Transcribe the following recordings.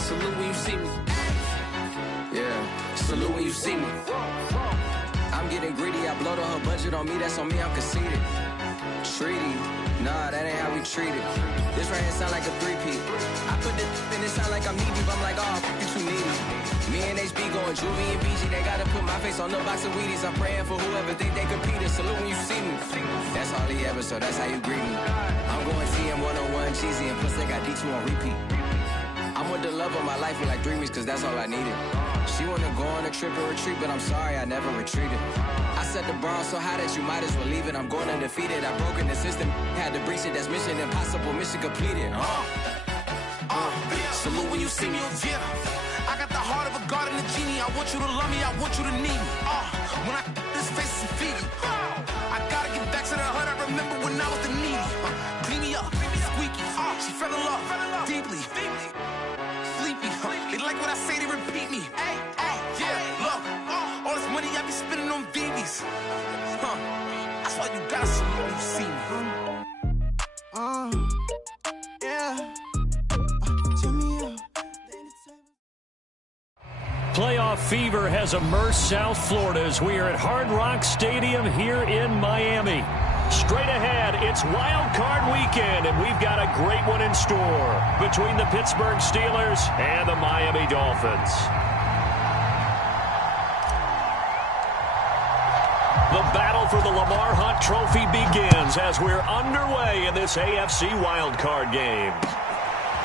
salute when you see me. Yeah, salute when you see me. I'm getting greedy, I blow the whole budget on me, that's on me, I'm conceited. Treaty, nah, that ain't how we treat it. This right here sound like a three-peat. I put this in, it sound like I'm knee deep, I'm like, oh, you too needy. Me and HB going Juvie and BG, they gotta put my face on the box of Wheaties. I'm praying for whoever think they competed. Salute when you see me. That's all he ever, so that's how you greet me. I'm going TM 101 cheesy, and plus they got D2 on repeat. I'm with the love of my life for like 3 weeks, cause that's all I needed. She wanna go on a trip and retreat, but I'm sorry, I never retreated. I set the bar so high that you might as well leave it. I'm going undefeated, I've broken the system, had to breach it, that's mission impossible, mission completed. Salute when you see me, yeah. I got the heart of a god and a genie. I want you to love me, I want you to need me. When I this face is feedy. I gotta get back to the hood, I remember when I was the needy. Clean me up, squeaky. She fell in love, deeply. Sleepy, they like what I say, they repeat me. Yeah, look, all this money I be spending on BBs. That's why you gotta salute when you see me. Yeah. Playoff fever has immersed South Florida as we are at Hard Rock Stadium here in Miami. Straight ahead, it's Wild Card Weekend, and we've got a great one in store between the Pittsburgh Steelers and the Miami Dolphins. The battle for the Lamar Hunt Trophy begins as we're underway in this AFC Wild Card game.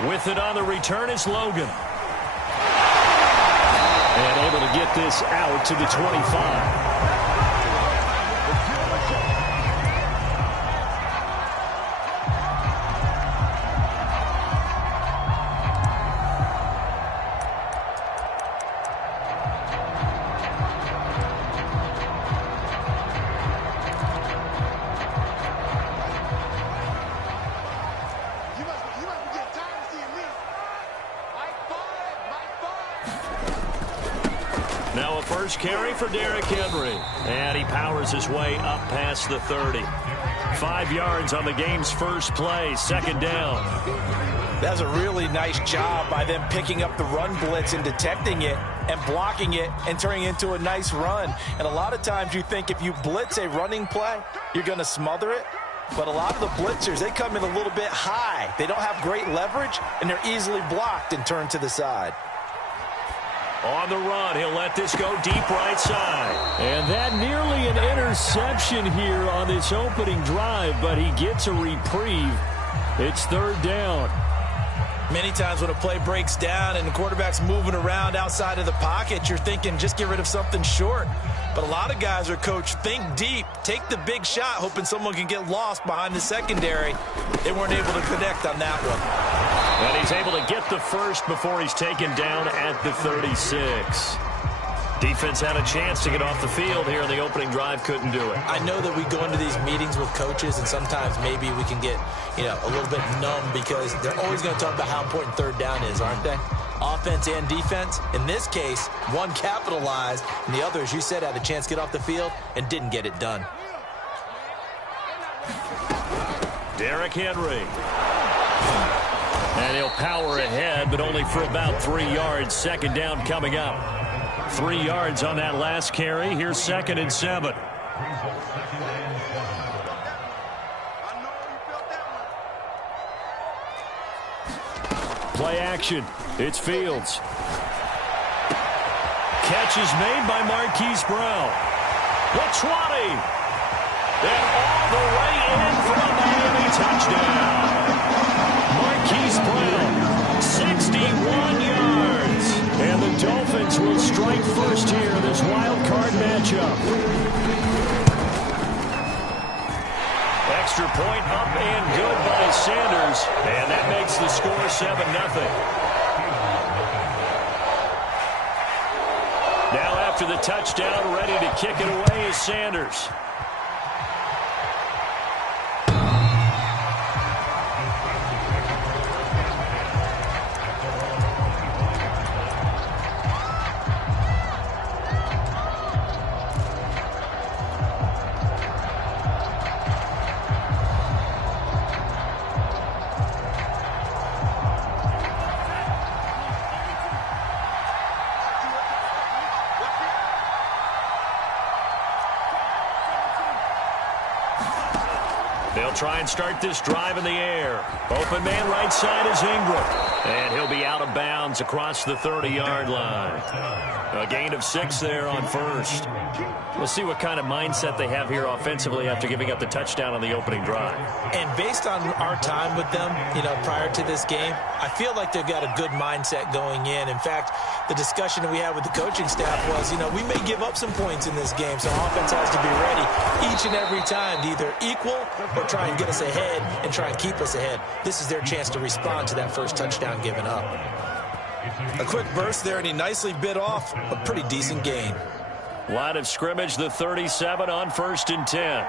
With it on the return is Logan. And able to get this out to the 25. Now a first carry for Derrick Henry. And he powers his way up past the 30. 5 yards on the game's first play, second down. That's a really nice job by them picking up the run blitz and detecting it and blocking it and turning it into a nice run. And a lot of times you think if you blitz a running play, you're going to smother it. But a lot of the blitzers, they come in a little bit high. They don't have great leverage, and they're easily blocked and turned to the side. On the run, he'll let this go deep right side. And that nearly an interception here on this opening drive, but he gets a reprieve. It's third down. Many times when a play breaks down and the quarterback's moving around outside of the pocket, you're thinking just get rid of something short. But a lot of guys are coached, think deep, take the big shot, hoping someone can get lost behind the secondary. They weren't able to connect on that one. And he's able to get the first before he's taken down at the 36. Defense had a chance to get off the field here in the opening drive, couldn't do it. I know that we go into these meetings with coaches, and sometimes maybe we can get, a little bit numb because they're always going to talk about how important third down is, aren't they? Offense and defense. In this case, one capitalized, and the other, as you said, had a chance to get off the field and didn't get it done. Derrick Henry. And he'll power ahead, but only for about 3 yards. Second down coming up. 3 yards on that last carry. Here's 2nd and 7. Play action. It's Fields. Catch is made by Marquise Brown. The 20. And all the way in for a Miami touchdown. Marquise Brown, 61 yards. And the Dolphins will strike first here in this wild card matchup. Extra point up and good by Sanders. And that makes the score 7-0. Now after the touchdown, ready to kick it away is Sanders. They'll try and start this drive in the air. Open man right side is Ingram. And he'll be out of bounds across the 30-yard line. A gain of 6 there on first. We'll see what kind of mindset they have here offensively after giving up the touchdown on the opening drive. And based on our time with them, prior to this game, I feel like they've got a good mindset going in. In fact, the discussion that we had with the coaching staff was, we may give up some points in this game, so offense has to be ready each and every time to either equal or try and get us ahead and try and keep us ahead. This is their chance to respond to that first touchdown given up. A quick burst there, and he nicely bit off a pretty decent gain. Line of scrimmage, the 37 on 1st and 10.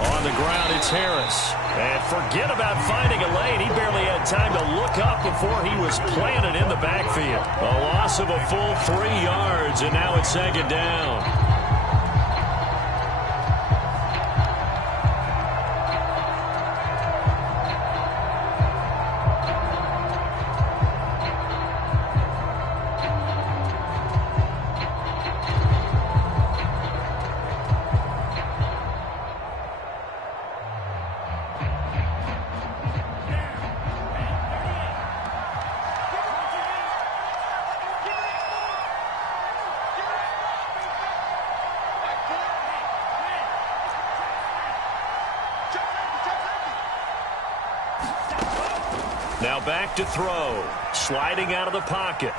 On the ground, it's Harris. And forget about finding a lane. He barely had time to look up before he was planted in the backfield. A loss of a full 3 yards, and now it's 2nd down. Now back to throw. Sliding out of the pocket.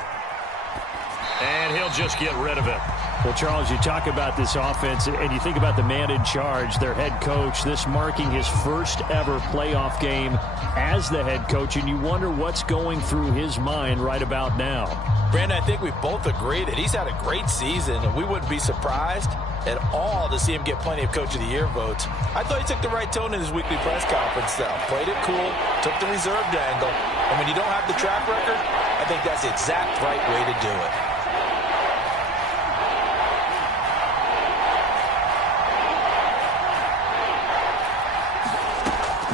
And he'll just get rid of it. Well, Charles, you talk about this offense, and you think about the man in charge, their head coach, this marking his first ever playoff game as the head coach, and you wonder what's going through his mind right about now. Brandon, I think we both agree that he's had a great season, and we wouldn't be surprised at all to see him get plenty of Coach of the Year votes. I thought he took the right tone in his weekly press conference, though. Played it cool, took the reserved angle, and when you don't have the track record, I think that's the exact right way to do it.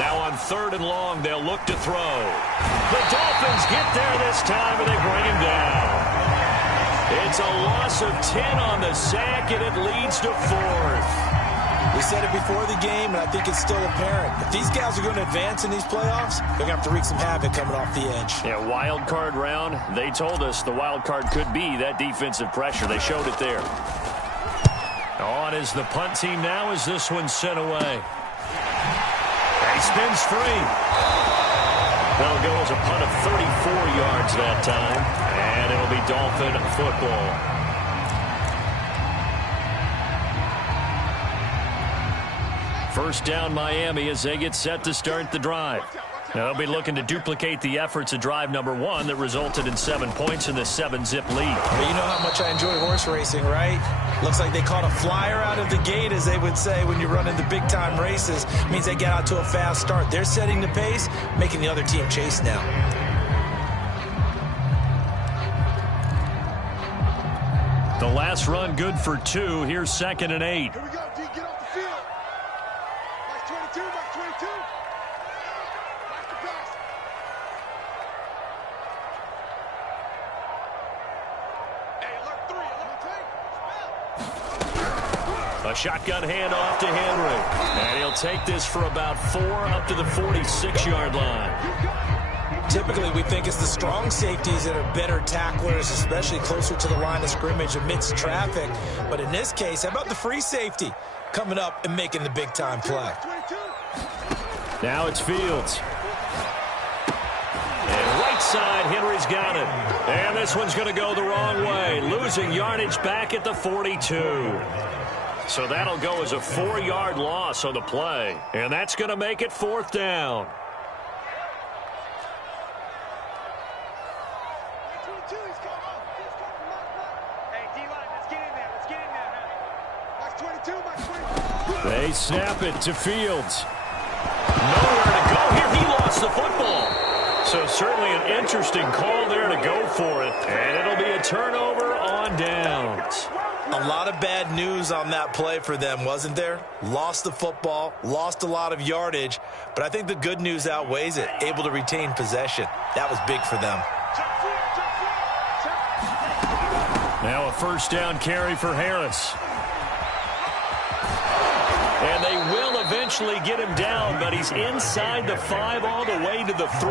Now on 3rd and long, they'll look to throw. The Dolphins get there this time, and they bring him down. It's a loss of 10 on the sack, and it leads to 4th. We said it before the game, and I think it's still apparent. If these guys are going to advance in these playoffs, they're going to have to wreak some havoc coming off the edge. Yeah, wild card round. They told us the wild card could be that defensive pressure. They showed it there. On is the punt team now as this one's sent away. He spins free. That'll go as a punt of 34 yards that time. And it'll be Dolphin football. First down Miami as they get set to start the drive. Now they'll be looking to duplicate the efforts of drive number 1 that resulted in 7 points in the 7-zip lead. But you know how much I enjoy horse racing, right? Looks like they caught a flyer out of the gate, as they would say when you run into big-time races. It means they get out to a fast start. They're setting the pace, making the other team chase now. The last run good for 2. Here's 2nd and 8. Here we go, D. Get off the field. Max 22, Max 22. Max the pass. Hey, alert 3, alert 3. A shotgun handoff to Henry. And he'll take this for about 4 up to the 46-yard line. Typically, we think it's the strong safeties that are better tacklers, especially closer to the line of scrimmage amidst traffic. But in this case, how about the free safety coming up and making the big-time play? Now it's Fields. And right side, Henry's got it. And this one's going to go the wrong way, losing yardage back at the 42. So that'll go as a 4-yard loss on the play. And that's going to make it 4th down. They snap it to Fields. Nowhere to go here. He lost the football. So certainly an interesting call there to go for it. And it'll be a turnover on downs. A lot of bad news on that play for them, wasn't there? Lost the football, lost a lot of yardage, but I think the good news outweighs it. Able to retain possession. That was big for them. Now a first down carry for Harris. And they will eventually get him down, but he's inside the 5 all the way to the 3.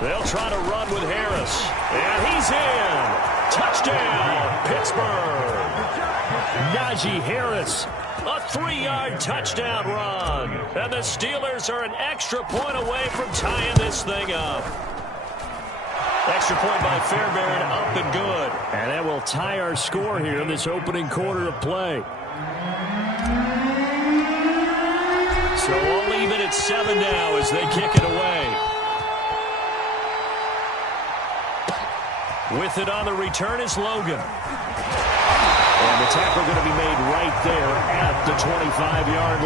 They'll try to run with Harris. And he's in. Touchdown, Pittsburgh. Najee Harris, a 3-yard touchdown run. And the Steelers are an extra point away from tying this thing up. Extra point by Fairbairn, up and good. And that will tie our score here in this opening quarter of play. So all even at 7 now as they kick it away. With it on the return is Logan. And the tackle going to be made right there at the 25-yard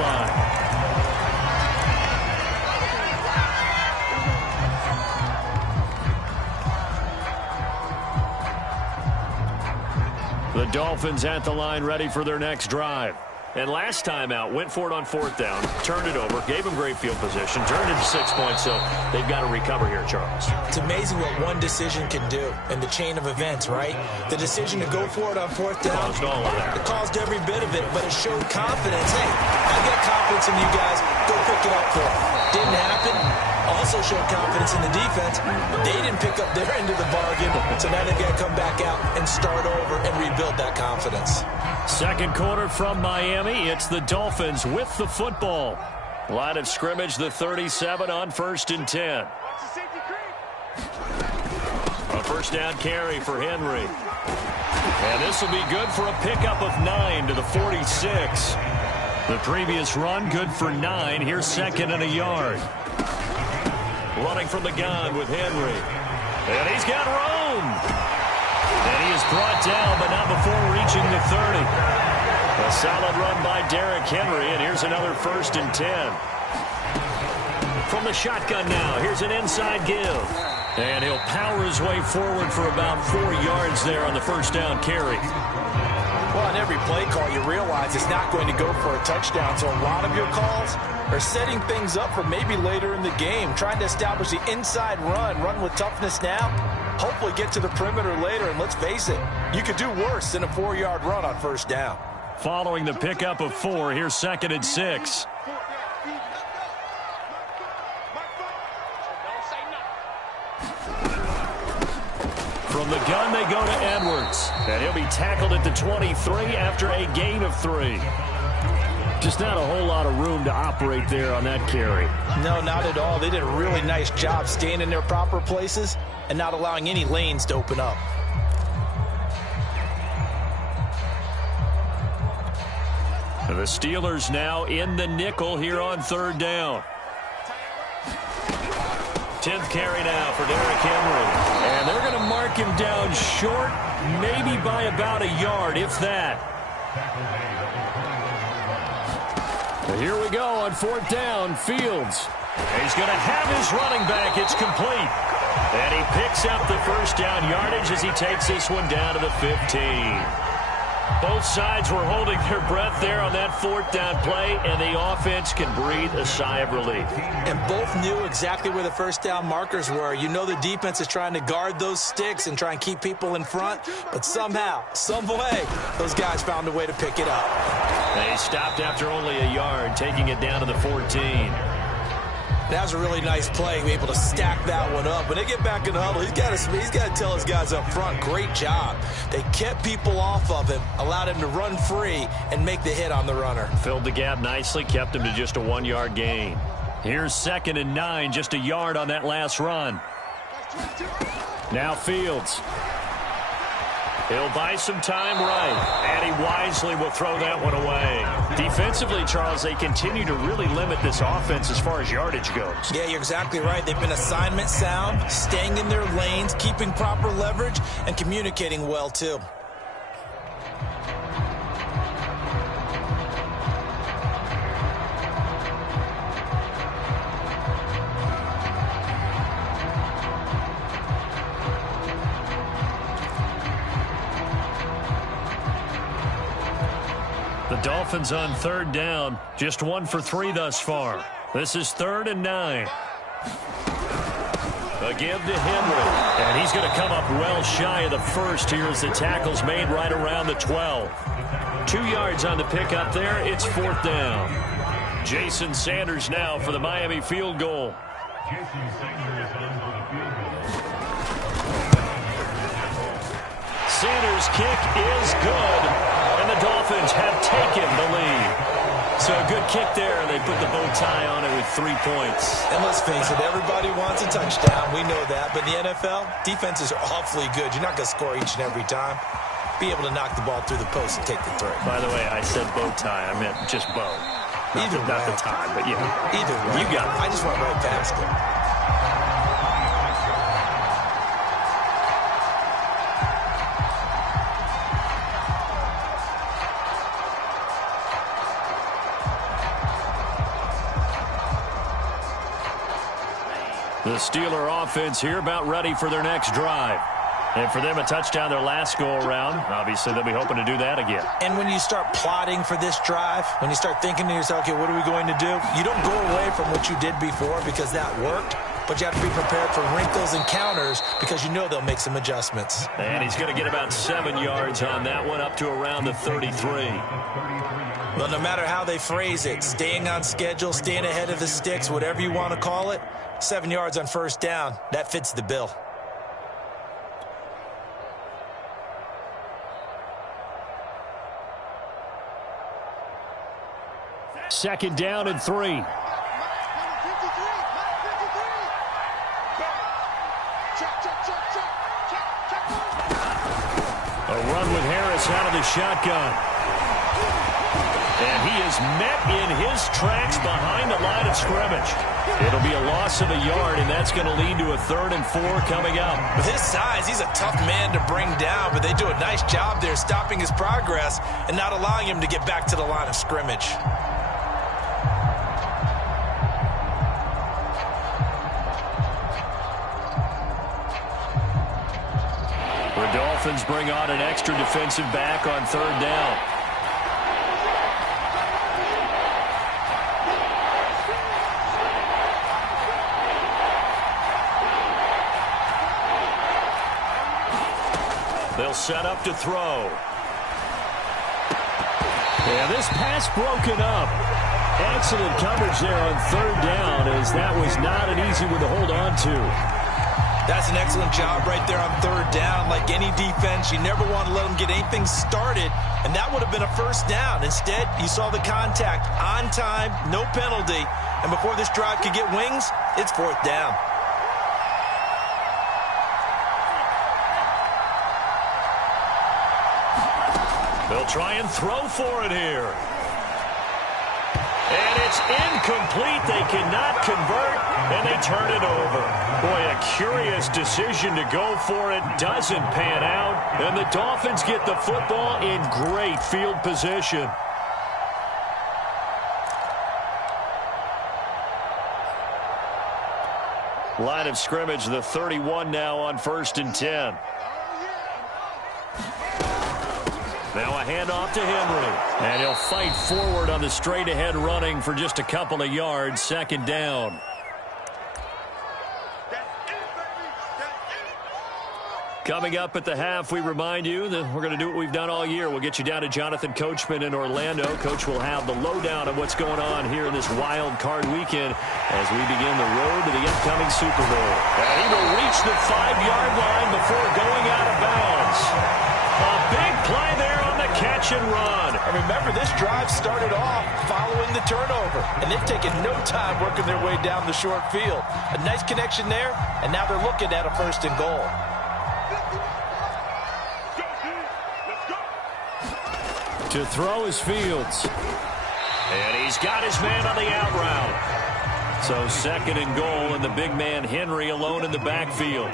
line. The Dolphins at the line ready for their next drive. And last time out, went for it on 4th down, turned it over, gave him great field position, turned it to 6 points, so they've got to recover here, Charles. It's amazing what one decision can do in the chain of events, right? The decision to go for it on 4th down. Caused all of that. It caused every bit of it, but it showed confidence. Hey, I got confidence in you guys. Go pick it up for it. Didn't happen. Also showed confidence in the defense. They didn't pick up their end of the bargain, so now they've got to come back out and start over and rebuild that confidence. Second quarter from Miami. It's the Dolphins with the football. Line of scrimmage, the 37 on 1st and 10. A first down carry for Henry. And this will be good for a pickup of 9 to the 46. The previous run, good for 9. Here's 2nd and a yard. Running from the gun with Henry. And he's got room. And he is brought down, but not before reaching the 30. A solid run by Derrick Henry, and here's another 1st and 10. From the shotgun now, here's an inside give. And he'll power his way forward for about 4 yards there on the first down carry. Well, on every play call, you realize it's not going to go for a touchdown, so a lot of your calls are setting things up for maybe later in the game, trying to establish the inside run with toughness now, hopefully get to the perimeter later, and let's face it, you could do worse than a 4-yard run on 1st down. Following the pickup of 4, here's 2nd and 6. From the gun, they go to Edwards. And he'll be tackled at the 23 after a gain of 3. Just not a whole lot of room to operate there on that carry. No, not at all. They did a really nice job staying in their proper places and not allowing any lanes to open up. And the Steelers now in the nickel here on 3rd down. 10th carry now for Derrick Henry. And they're going to mark him down short, maybe by about a yard, if that. But here we go on 4th down, Fields. He's going to have his running back. It's complete. And he picks up the first down yardage as he takes this one down to the 15. Both sides were holding their breath there on that 4th down play, and the offense can breathe a sigh of relief. And both knew exactly where the first down markers were. You know the defense is trying to guard those sticks and try and keep people in front, but somehow, some way, those guys found a way to pick it up. They stopped after only a yard, taking it down to the 14. That was a really nice play, able to stack that one up. When they get back in the huddle, he's got to tell his guys up front, great job. They kept people off of him, allowed him to run free, and make the hit on the runner. Filled the gap nicely, kept him to just a 1-yard gain. Here's 2nd and 9, just a yard on that last run. Now Fields. He'll buy some time right, and he wisely will throw that one away. Defensively, Charles, they continue to really limit this offense as far as yardage goes. Yeah, you're exactly right. They've been assignment sound, staying in their lanes, keeping proper leverage, and communicating well, too. The Dolphins on third down, just 1 for 3 thus far. This is 3rd and 9. A give to Henry, and he's going to come up well shy of the first here as the tackle's made right around the 12. 2 yards on the pickup there. It's 4th down. Jason Sanders now for the Miami field goal. Sanders' kick is good, and the Dolphins have taken the lead. So a good kick there, and they put the bow tie on it with 3 points. And let's face it, everybody wants a touchdown. We know that. But in the NFL, defenses are awfully good. You're not going to score each and every time. Be able to knock the ball through the post and take the throw. By the way, I said bow tie. I meant just bow. Not the tie, but yeah. Either way. You got it. I just went right past it. The Steeler offense here about ready for their next drive. And for them, a touchdown their last go-around. Obviously, they'll be hoping to do that again. And when you start plotting for this drive, when you start thinking to yourself, okay, what are we going to do? You don't go away from what you did before because that worked. But you have to be prepared for wrinkles and counters because you know they'll make some adjustments. And he's going to get about 7 yards on that one, up to around the 33. Well, no matter how they phrase it, staying on schedule, staying ahead of the sticks, whatever you want to call it, 7 yards on first down, that fits the bill. Second down and 3. A run with Harris out of the shotgun. And he is met in his tracks behind the line of scrimmage. It'll be a loss of a yard, and that's going to lead to a 3rd and 4 coming up. With his size, he's a tough man to bring down, but they do a nice job there stopping his progress and not allowing him to get back to the line of scrimmage. The Dolphins bring on an extra defensive back on 3rd down. They'll set up to throw. Yeah, this pass broken up. Excellent coverage there on 3rd down, as that was not an easy one to hold on to. That's an excellent job right there on 3rd down. Like any defense, you never want to let them get anything started, and that would have been a 1st down. Instead, you saw the contact on time, no penalty, and before this drive could get wings, it's 4th down. They'll try and throw for it here. And it's incomplete. They cannot convert, and they turn it over. Boy, a curious decision to go for it. Doesn't pan out, and the Dolphins get the football in great field position. Line of scrimmage, the 31 now on 1st and 10. Now a handoff to Henry. And he'll fight forward on the straight-ahead running for just a couple of yards. 2nd down. Coming up at the half, we remind you that we're going to do what we've done all year. We'll get you down to Jonathan Coachman in Orlando. Coach will have the lowdown of what's going on here in this wild card weekend as we begin the road to the upcoming Super Bowl. And he will reach the 5-yard line before going out of bounds. A big play there on the catch and run. And remember, this drive started off following the turnover, and they've taken no time working their way down the short field. A nice connection there, and now they're looking at a 1st and goal. To throw is Fields. And he's got his man on the out route. So 2nd and goal, and the big man Henry alone in the backfield.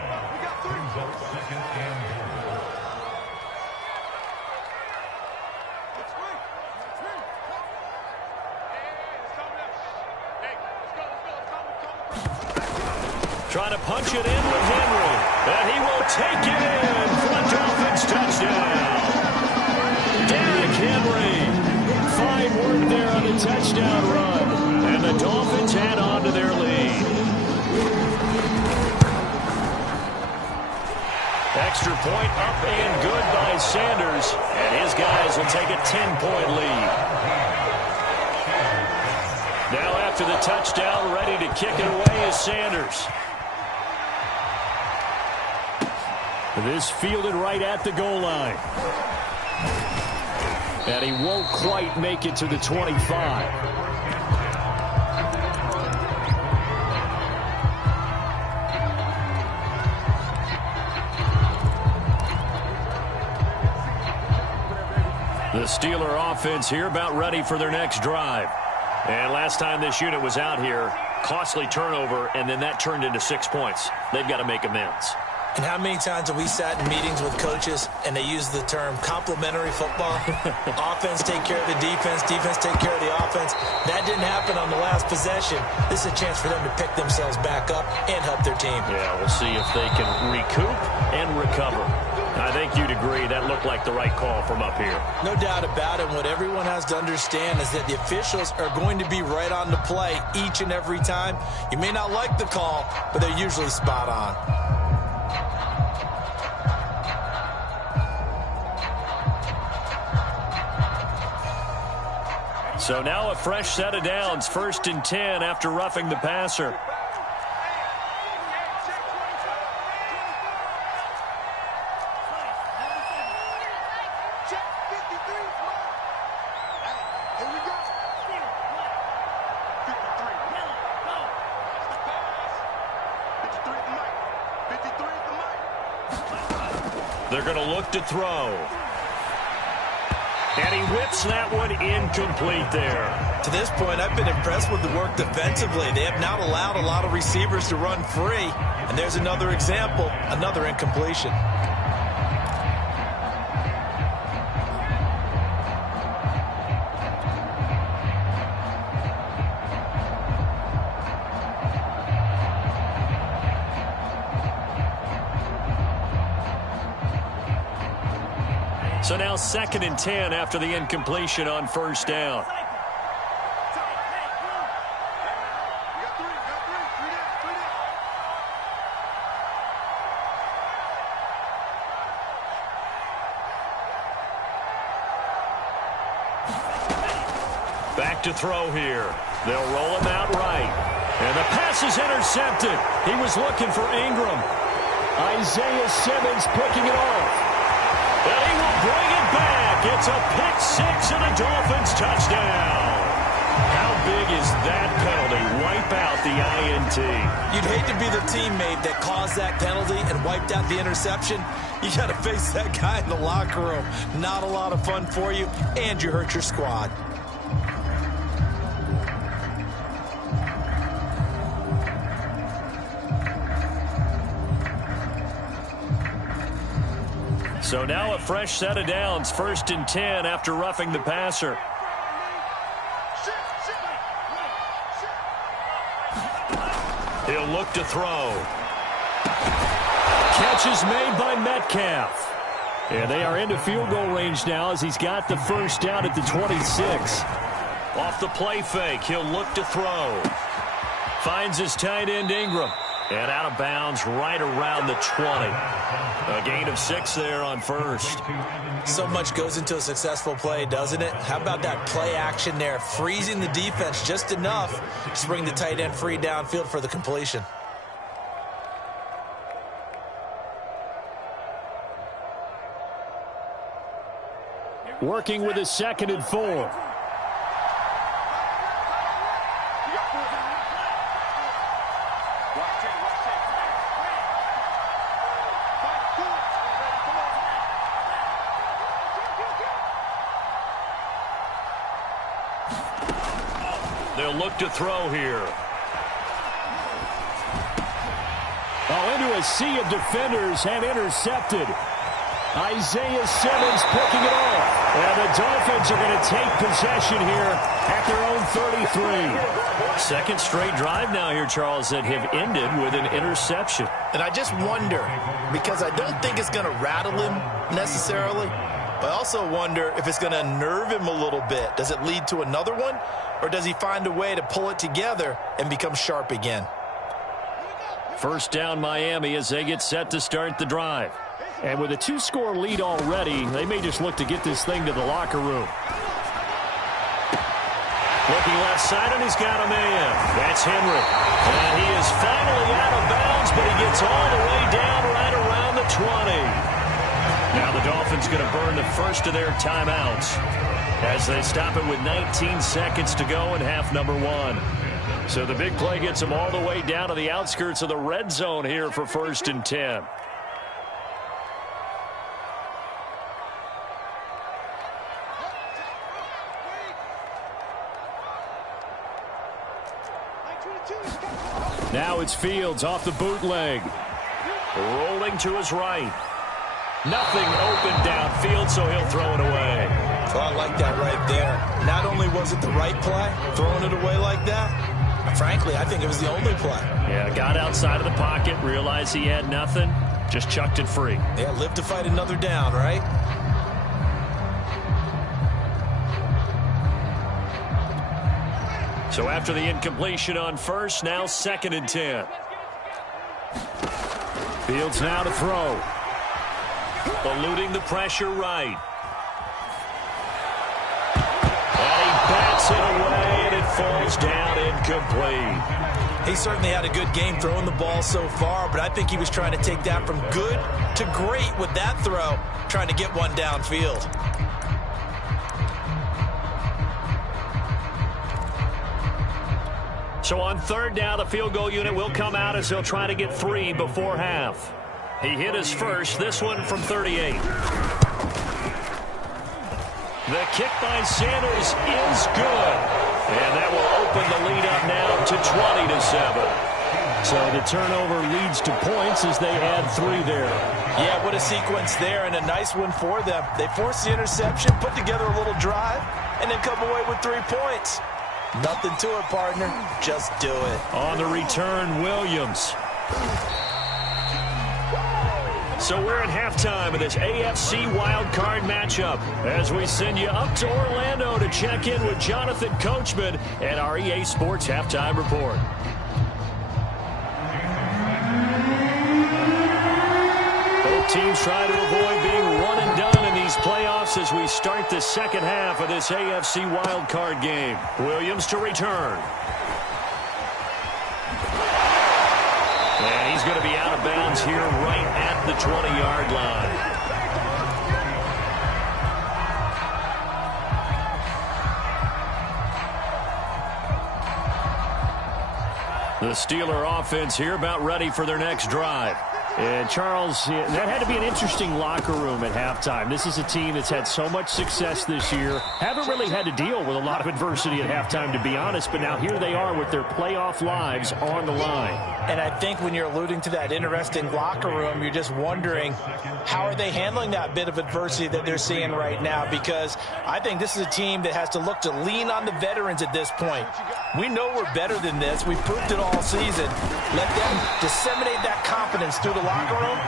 Trying to punch it in with Henry. And he will take it in for a Dolphins touchdown. Derrick Henry, Extra point up and good by Sanders. And his guys will take a 10-point lead. Now after the touchdown, ready to kick it away is Sanders. This fielded right at the goal line. And he won't quite make it to the 25. The Steeler offense here about ready for their next drive. And last time this unit was out here, costly turnover, and then that turned into 6 points. They've got to make amends. And how many times have we sat in meetings with coaches and they use the term complementary football? Offense take care of the defense, defense take care of the offense. That didn't happen on the last possession. This is a chance for them to pick themselves back up and help their team. Yeah, we'll see if they can recoup and recover. I think you'd agree that looked like the right call from up here. No doubt about it. What everyone has to understand is that the officials are going to be right on the play each and every time. You may not like the call, but they're usually spot on. So now a fresh set of downs, 1st and 10 after roughing the passer. They're going to look to throw. And he whips that one incomplete there. To this point, I've been impressed with the work defensively. They have not allowed a lot of receivers to run free. And there's another example, another incompletion. So now 2nd and 10 after the incompletion on 1st down. Back to throw here. They'll roll him out right. And the pass is intercepted. He was looking for Ingram. Isaiah Simmons picking it off. And he will bring it back. It's a pick 6 and a Dolphins touchdown. How big is that penalty? Wipe out the INT. You'd hate to be the teammate that caused that penalty and wiped out the interception. You got to face that guy in the locker room. Not a lot of fun for you, and you hurt your squad. So now a fresh set of downs, 1st and 10 after roughing the passer. He'll look to throw. Catch is made by Metcalf. And they are into field goal range now as he's got the 1st down at the 26. Off the play fake, he'll look to throw. Finds his tight end Ingram. And out of bounds right around the 20. A gain of 6 there on 1st. So much goes into a successful play, doesn't it? How about that play action there? Freezing the defense just enough to bring the tight end free downfield for the completion. Working with a 2nd and 4. They'll look to throw here. Oh, into a sea of defenders and intercepted. Isaiah Simmons picking it off. And the Dolphins are going to take possession here at their own 33. Second straight drive now here, Charles, that have ended with an interception. And I just wonder, because I don't think it's going to rattle him necessarily, but I also wonder if it's going to nerve him a little bit. Does it lead to another one, or does he find a way to pull it together and become sharp again? 1st down Miami as they get set to start the drive. And with a 2-score lead already, they may just look to get this thing to the locker room. Looking left side, and he's got a man. That's Henry. And he is finally out of bounds, but he gets all the way down right around the 20. Now the Dolphins going to burn the first of their timeouts as they stop it with 19 seconds to go in half number 1. So the big play gets them all the way down to the outskirts of the red zone here for 1st and 10. Now it's Fields off the bootleg. Rolling to his right. Nothing open downfield, so he'll throw it away. Well, I like that right there. Not only was it the right play, throwing it away like that, frankly, I think it was the only play. Yeah, got outside of the pocket, realized he had nothing, just chucked it free. Yeah, live to fight another down, right? So after the incompletion on first, now 2nd and 10. Fields now to throw. Eluding the pressure right. And he bats it away, and it falls down incomplete. He certainly had a good game throwing the ball so far, but I think he was trying to take that from good to great with that throw, trying to get one downfield. So on 3rd down, the field goal unit will come out as they'll try to get 3 before half. He hit his first, this one from 38. The kick by Sanders is good. And that will open the lead up now to 20-7. So the turnover leads to points as they add 3 there. Yeah, what a sequence there, and a nice one for them. They forced the interception, put together a little drive, and then come away with 3 points. Nothing to it, partner. Just do it. On the return, Williams. So we're at halftime of this AFC wildcard matchup as we send you up to Orlando to check in with Jonathan Coachman and our EA Sports Halftime Report. Both teams try to avoid being one and done in these playoffs as we start the second half of this AFC wildcard game. Williams to return. And he's going to be out of bounds here right at the 20-yard line. The Steeler offense here about ready for their next drive. And Charles, that had to be an interesting locker room at halftime. This is a team that's had so much success this year. Haven't really had to deal with a lot of adversity at halftime, to be honest. But now here they are with their playoff lives on the line. And I think when you're alluding to that interesting locker room, you're just wondering how are they handling that bit of adversity that they're seeing right now? Because I think this is a team that has to look to lean on the veterans at this point. We know we're better than this. We've proved it all season. Let them disseminate that confidence through the locker room.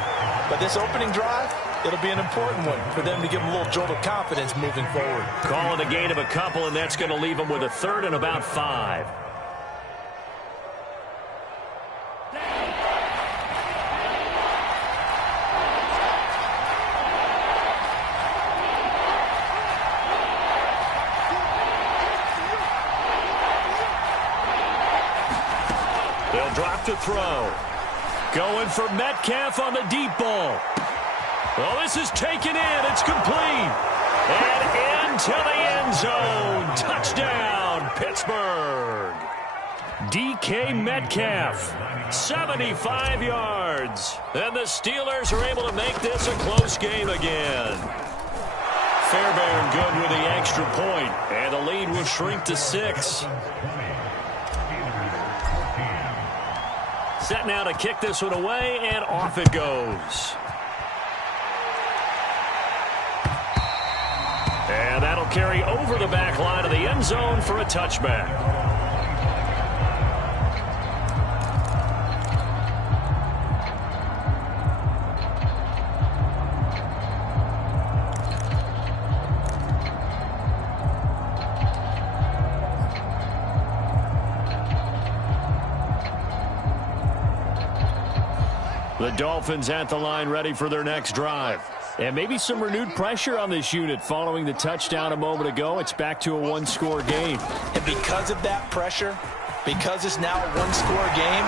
But this opening drive, it'll be an important one for them to give them a little jolt of confidence moving forward. Calling a gain of a couple, and that's going to leave them with a 3rd and about 5. They'll drop to throw. Going for Metcalf on the deep ball. Well, this is taken in. It's complete. And into the end zone. Touchdown, Pittsburgh. DK Metcalf, 75 yards. And the Steelers are able to make this a close game again. Fairbairn good with the extra point. And the lead will shrink to 6. Set now to kick this one away, and off it goes. And that'll carry over the back line of the end zone for a touchback. The Dolphins at the line ready for their next drive. And maybe some renewed pressure on this unit following the touchdown a moment ago. It's back to a one-score game. And because of that pressure, because it's now a one-score game,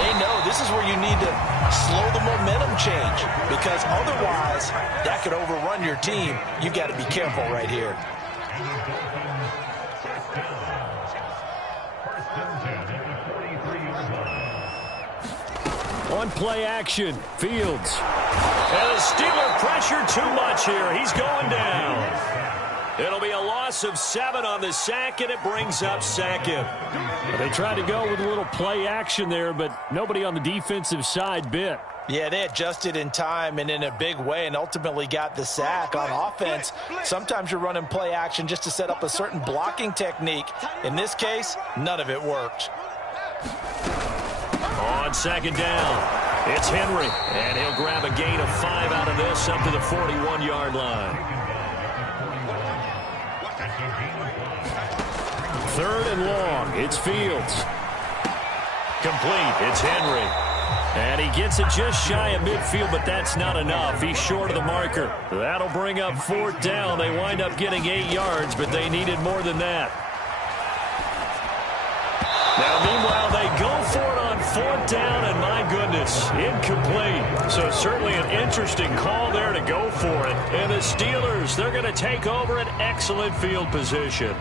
they know this is where you need to slow the momentum change, because otherwise that could overrun your team. You've got to be careful right here. On play action, Fields. And the Steeler pressure too much here. He's going down. It'll be a loss of 7 on the sack, and it brings up second. They tried to go with a little play action there, but nobody on the defensive side bit. Yeah, they adjusted in time and in a big way and ultimately got the sack. On offense, sometimes you're running play action just to set up a certain blocking technique. In this case, none of it worked. On second down, it's Henry, and he'll grab a gain of 5 out of this up to the 41-yard line. Third and long, it's Fields. Complete, it's Henry. And he gets it just shy of midfield, but that's not enough. He's short of the marker. That'll bring up 4th down. They wind up getting 8 yards, but they needed more than that. Now, meanwhile, they go for it on 4th down, and my goodness, incomplete. So certainly an interesting call there to go for it. And the Steelers, they're going to take over an excellent field position.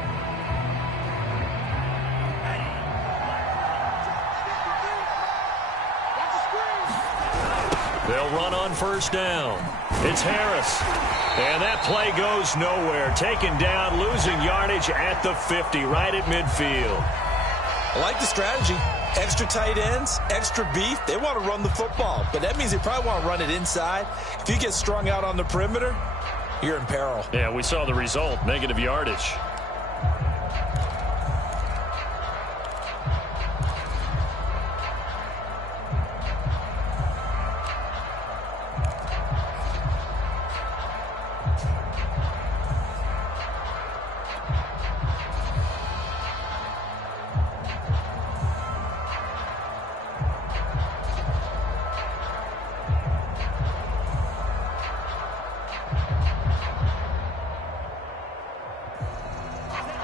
They'll run on 1st down. It's Harris. And that play goes nowhere. Taken down, losing yardage at the 50, right at midfield. I like the strategy. Extra tight ends, extra beef. They want to run the football, but that means they probably want to run it inside. If you get strung out on the perimeter, you're in peril. Yeah, we saw the result, negative yardage.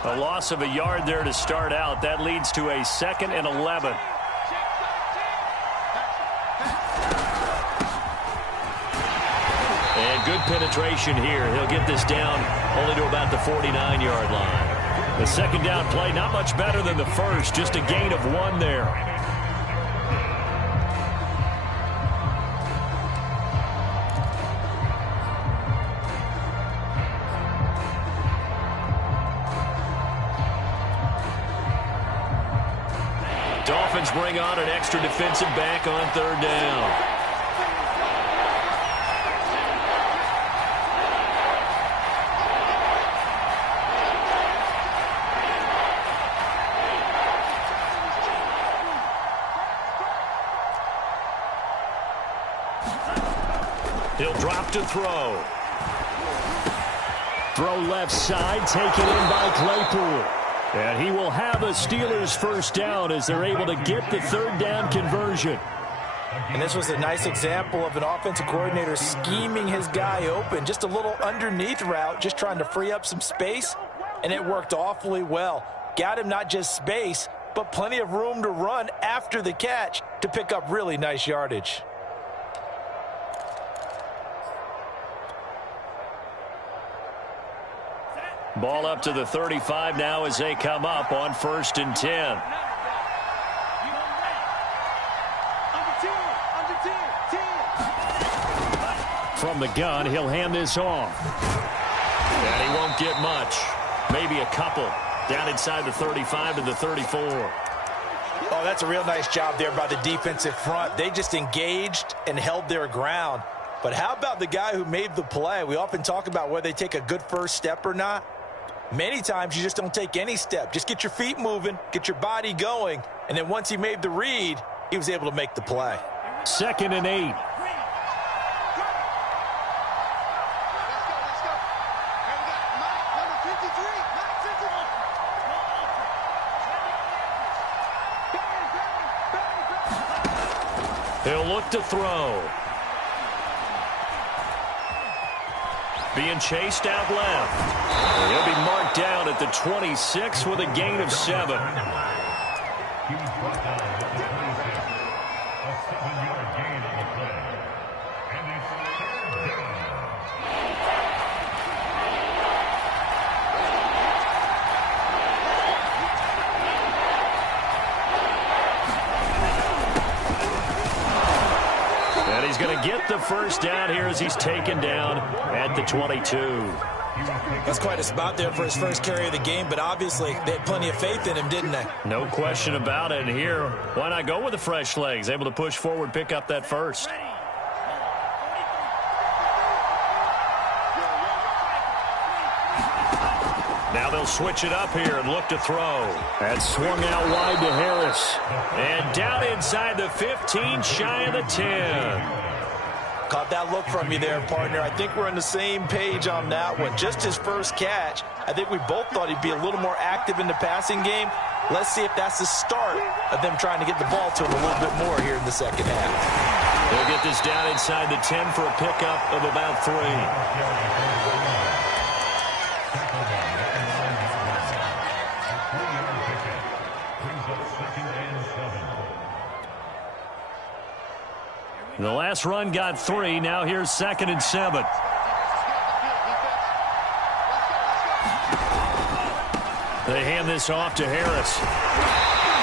A loss of a yard there to start out. That leads to a 2nd and 11. And good penetration here. He'll get this down only to about the 49-yard line. The second down play, not much better than the first. Just a gain of 1 there. Dolphins bring on an extra defensive back on 3rd down. He'll drop to throw. Throw left side, taken in by Claypool. And he will have a Steelers 1st down as they're able to get the 3rd down conversion. And this was a nice example of an offensive coordinator scheming his guy open. Just a little underneath route, just trying to free up some space, and it worked awfully well. Got him not just space, but plenty of room to run after the catch to pick up really nice yardage. Ball up to the 35 now as they come up on 1st and 10. From the gun, he'll hand this off. And he won't get much. Maybe a couple. Down inside the 35 to the 34. Oh, that's a real nice job there by the defensive front. They just engaged and held their ground. But how about the guy who made the play? We often talk about whether they take a good first step or not. Many times you just don't take any step. Just get your feet moving, get your body going, and then once he made the read, he was able to make the play. 2nd and 8. He'll look to throw. Being chased out left. And he'll be marked down at the 26 with a gain of 7. He's going to get the first down here as he's taken down at the 22. That's quite a spot there for his first carry of the game, but obviously they had plenty of faith in him, didn't they? No question about it. And here, why not go with the fresh legs? Able to push forward, pick up that first. Now they'll switch it up here and look to throw. That swung out wide to Harris. And down inside the 15, shy of the 10. Caught that look from you there, partner. I think we're on the same page on that one. Just his first catch. I think we both thought he'd be a little more active in the passing game. Let's see if that's the start of them trying to get the ball to him a little bit more here in the second half. They'll get this down inside the 10 for a pickup of about 3. The last run got 3. Now here's 2nd and 7. They hand this off to Harris.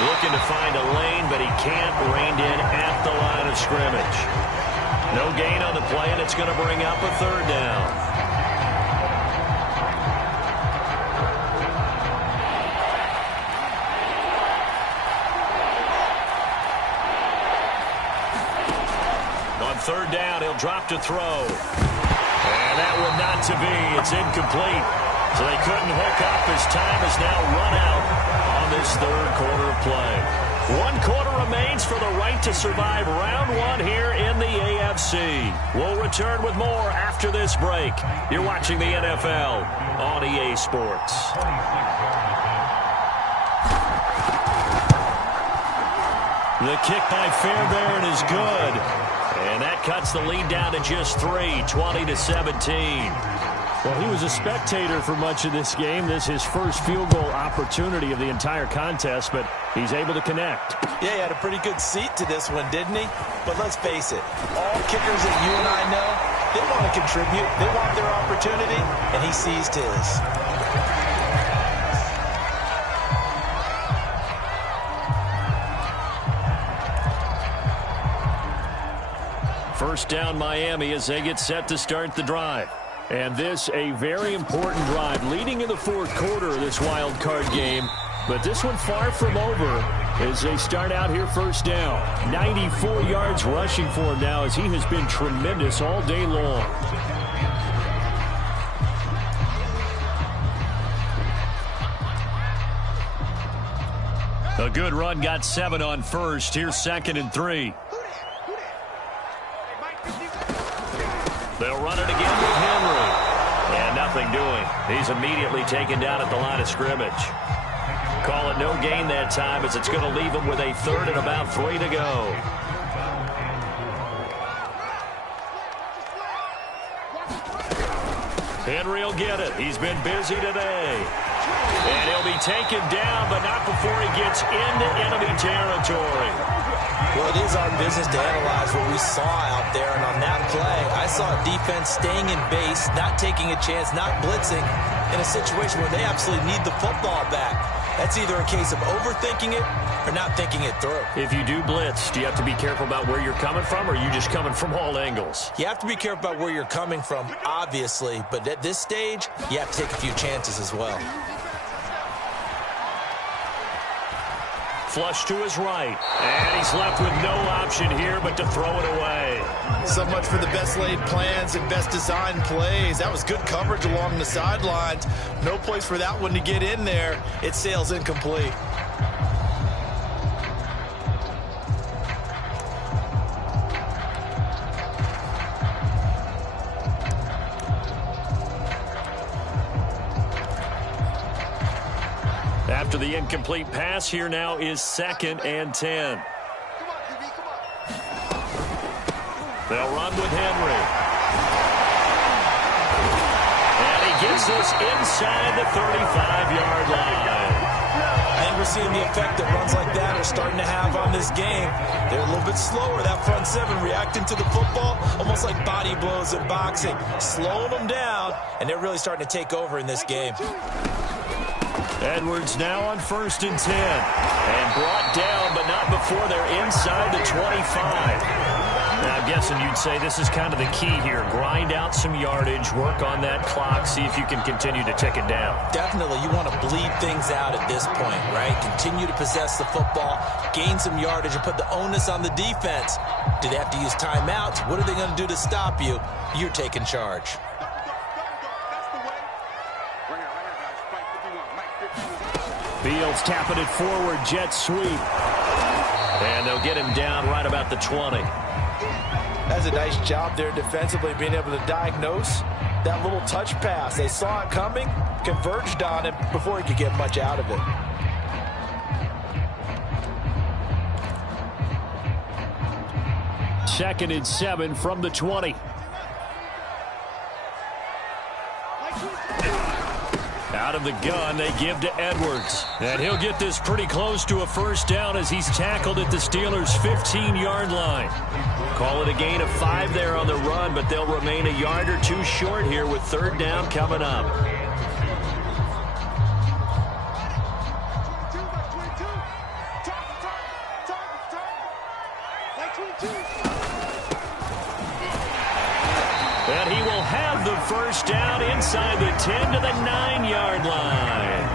Looking to find a lane, but he can't. Reined in at the line of scrimmage. No gain on the play, and it's going to bring up a 3rd down. On 3rd down, he'll drop to throw. And that one not to be. It's incomplete. So they couldn't hook up as time has now run out on this 3rd quarter of play. 1 quarter remains for the right to survive round 1 here in the AFC. We'll return with more after this break. You're watching the NFL on EA Sports. The kick by Fairbairn is good. And that cuts the lead down to just 3, 20-17. Well, he was a spectator for much of this game. This is his first field goal opportunity of the entire contest, but he's able to connect. Yeah, he had a pretty good seat to this one, didn't he? But let's face it, all kickers that you and I know, they want to contribute. They want their opportunity, and he seized his. First down Miami as they get set to start the drive. And this a very important drive leading in the 4th quarter of this wild card game. But this one far from over as they start out here first down. 94 yards rushing for him now as he has been tremendous all day long. A good run got 7 on first. Here's 2nd and 3. They'll run it again with Henry. And nothing doing. He's immediately taken down at the line of scrimmage. Call it no gain that time as it's going to leave him with a 3rd and about 3 to go. Henry will get it. He's been busy today. And he'll be taken down, but not before he gets into enemy territory. Well, it is our business to analyze what we saw out there, and on that play, I saw defense staying in base, not taking a chance, not blitzing, in a situation where they absolutely need the football back. That's either a case of overthinking it or not thinking it through. If you do blitz, do you have to be careful about where you're coming from, or are you just coming from all angles? You have to be careful about where you're coming from, obviously, but at this stage, you have to take a few chances as well. Flush to his right. And he's left with no option here but to throw it away. So much for the best laid plans and best designed plays. That was good coverage along the sidelines. No place for that one to get in there. It sails incomplete. After the incomplete pass, here now is 2nd and 10. They'll run with Henry. And he gets this inside the 35-yard line. I think we're seeing the effect that runs like that are starting to have on this game. They're a little bit slower, that front seven, reacting to the football, almost like body blows in boxing, slowing them down, and they're really starting to take over in this game. Edwards now on 1st and 10. And brought down, but not before they're inside the 25. Now, I'm guessing you'd say this is kind of the key here. Grind out some yardage, work on that clock, see if you can continue to tick it down. Definitely, you want to bleed things out at this point, right? Continue to possess the football, gain some yardage, and put the onus on the defense. Do they have to use timeouts? What are they going to do to stop you? You're taking charge. Fields tapping it forward, jet sweep. And they'll get him down right about the 20. That's a nice job there defensively, being able to diagnose that little touch pass. They saw it coming, converged on it before he could get much out of it. Second and 7 from the 20. Out of the gun, they give to Edwards. And he'll get this pretty close to a first down as he's tackled at the Steelers' 15-yard line. Call it a gain of 5 there on the run, but they'll remain a yard or two short here with 3rd down coming up. And he will have the first down inside the 10 to the 9-yard line.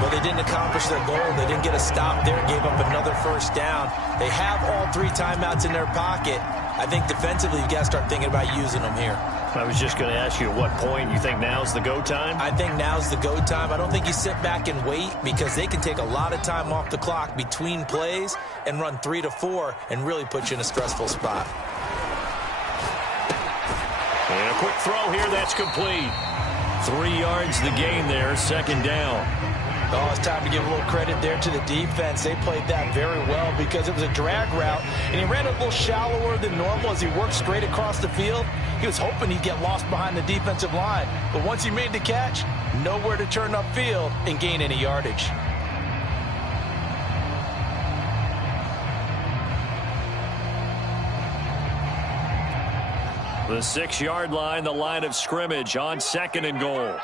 Well, they didn't accomplish their goal. They didn't get a stop there, gave up another first down. They have all 3 timeouts in their pocket. I think defensively, you've got to start thinking about using them here. I was just going to ask you at what point you think now's the go time? I think now's the go time. I don't think you sit back and wait because they can take a lot of time off the clock between plays and run 3 to 4 and really put you in a stressful spot. And a quick throw here, that's complete. 3 yards the gain there, 2nd down. Oh, it's time to give a little credit there to the defense. They played that very well because it was a drag route, and he ran a little shallower than normal as he worked straight across the field. He was hoping he'd get lost behind the defensive line, but once he made the catch, nowhere to turn upfield and gain any yardage. The 6-yard line, the line of scrimmage on 2nd and goal.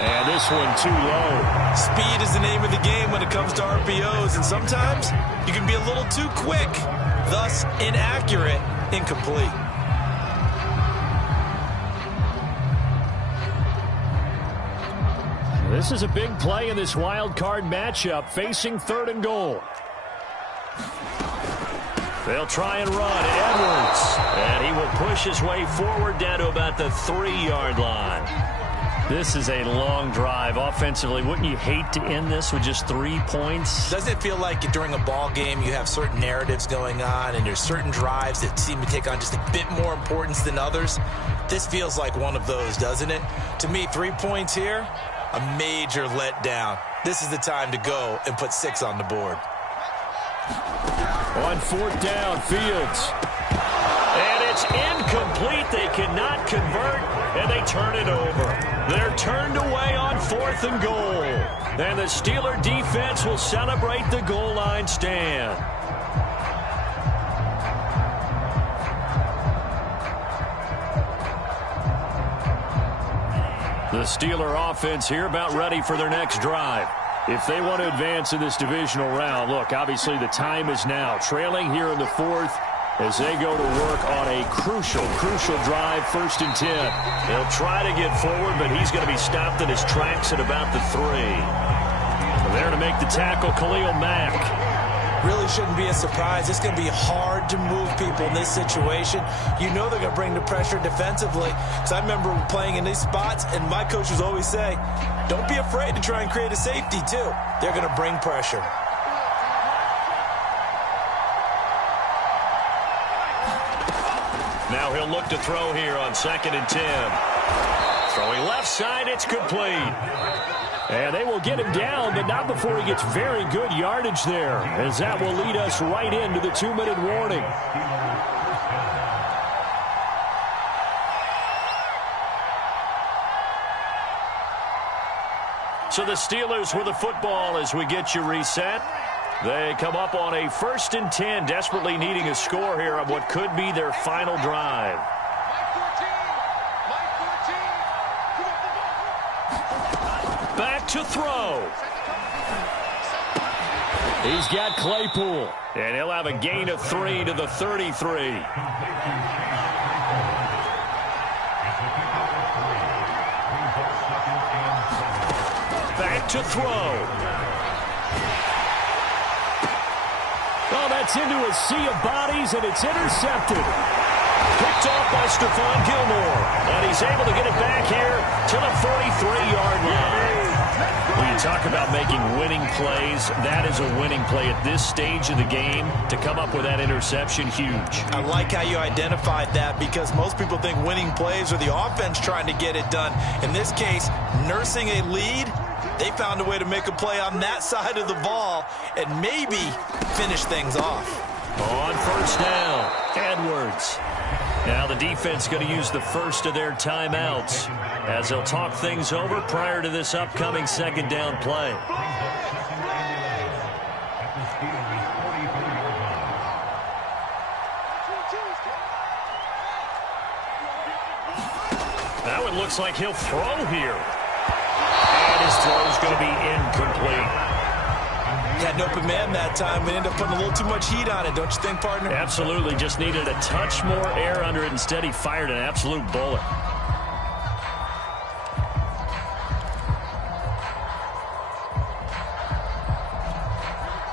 And this one too low. Speed is the name of the game when it comes to RPOs, and sometimes you can be a little too quick, thus inaccurate, incomplete. This is a big play in this wild card matchup, facing 3rd and goal. They'll try and run. Edwards. And he will push his way forward down to about the 3-yard line. This is a long drive offensively. Wouldn't you hate to end this with just 3 points? Doesn't it feel like during a ball game you have certain narratives going on and there's certain drives that seem to take on just a bit more importance than others? This feels like one of those, doesn't it? To me, 3 points here, a major letdown. This is the time to go and put 6 on the board. On 4th down, Fields. And it's incomplete. They cannot convert, and they turn it over. They're turned away on 4th and goal. And the Steeler defense will celebrate the goal line stand. The Steeler offense here about ready for their next drive. If they want to advance in this divisional round, look, obviously the time is now. Trailing here in the 4th as they go to work on a crucial drive, 1st and 10. They'll try to get forward, but he's going to be stopped in his tracks at about the 3. There to make the tackle, Khalil Mack. Really shouldn't be a surprise. It's going to be hard to move people in this situation. You know they're going to bring the pressure defensively. Because I remember playing in these spots, and my coaches always say, don't be afraid to try and create a safety, too. They're going to bring pressure. Now he'll look to throw here on 2nd and 10. Throwing left side, it's complete. And they will get him down, but not before he gets very good yardage there, as that will lead us right into the 2-minute warning. So the Steelers with the football as we get you reset. They come up on a 1st and 10, desperately needing a score here on what could be their final drive. Back to throw. He's got Claypool, and he'll have a gain of 3 to the 33. Back to throw. Oh, that's into a sea of bodies, and it's intercepted. Picked off by Stephon Gilmore, and he's able to get it back here to the 43-yard line. When you talk about making winning plays, that is a winning play at this stage of the game. To come up with that interception, huge. I like how you identified that, because most people think winning plays are the offense trying to get it done. In this case, nursing a lead, they found a way to make a play on that side of the ball and maybe finish things off. On 1st down, Edwards. Now the defense going to use the first of their timeouts as they'll talk things over prior to this upcoming 2nd down play. Now it looks like he'll throw here. And his throw is going to be incomplete. Had an open man that time. We ended up putting a little too much heat on it, don't you think, partner? Absolutely. Just needed a touch more air under it. Instead, he fired an absolute bullet.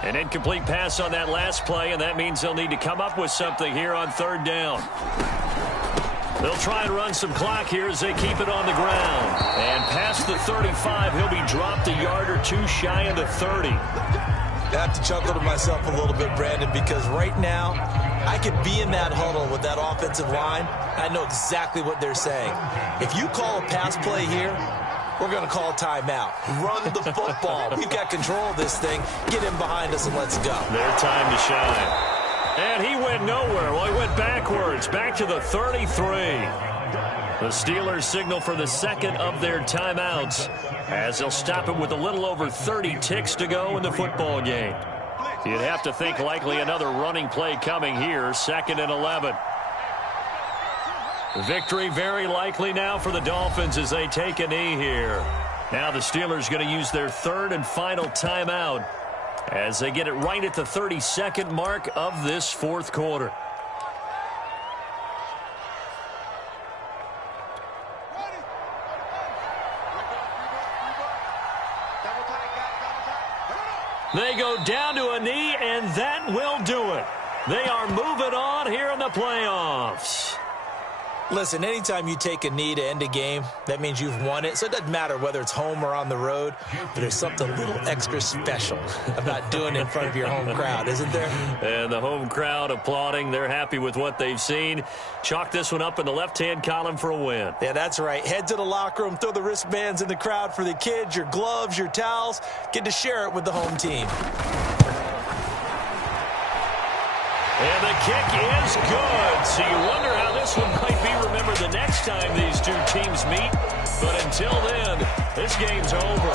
An incomplete pass on that last play, and that means they'll need to come up with something here on 3rd down. They'll try and run some clock here as they keep it on the ground. And past the 35, he'll be dropped a yard or 2 shy of the 30. I have to chuckle to myself a little bit, Brandon, because right now I could be in that huddle with that offensive line. I know exactly what they're saying. If you call a pass play here, we're going to call a timeout. Run the football. We've got control of this thing. Get in behind us and let's go. Their time to shine. And he went nowhere. Well, he went backwards, back to the 33. The Steelers signal for the 2nd of their timeouts as they'll stop it with a little over 30 ticks to go in the football game. You'd have to think likely another running play coming here, 2nd and 11. Victory very likely now for the Dolphins as they take a knee here. Now the Steelers going to use their 3rd and final timeout as they get it right at the 32nd mark of this 4th quarter. They go down to a knee, and that will do it. They are moving on here in the playoffs. Listen, anytime you take a knee to end a game, that means you've won it. So it doesn't matter whether it's home or on the road, but there's something a little extra special about doing it in front of your home crowd, isn't there? And the home crowd applauding. They're happy with what they've seen. Chalk this one up in the left-hand column for a win. Yeah, that's right. Head to the locker room, throw the wristbands in the crowd for the kids, your gloves, your towels. Get to share it with the home team. And the kick is good. So you wonder how this one might be remembered the next time these two teams meet. But until then, this game's over.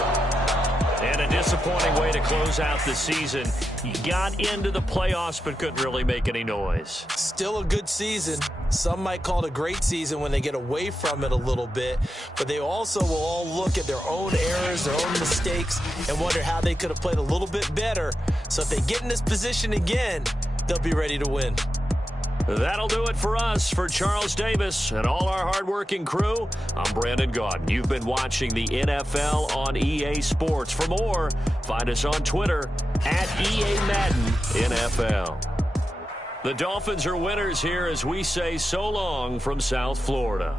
And a disappointing way to close out the season. You got into the playoffs but couldn't really make any noise. Still a good season. Some might call it a great season when they get away from it a little bit. But they also will all look at their own errors, their own mistakes, and wonder how they could have played a little bit better. So if they get in this position again, they'll be ready to win. That'll do it for us. For Charles Davis and all our hardworking crew, I'm Brandon Gaudin. You've been watching the NFL on EA Sports. For more, find us on Twitter at EA Madden NFL. The Dolphins are winners here as we say so long from South Florida.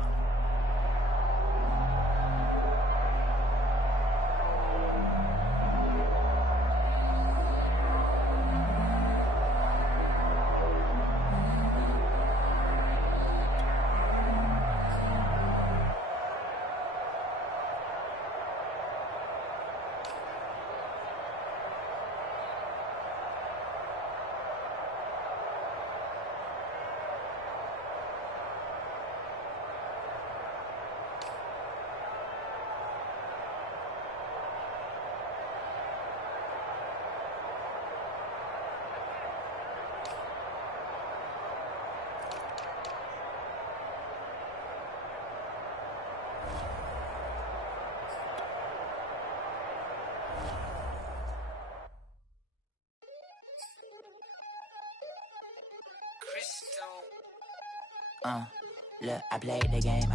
Look, I played the game.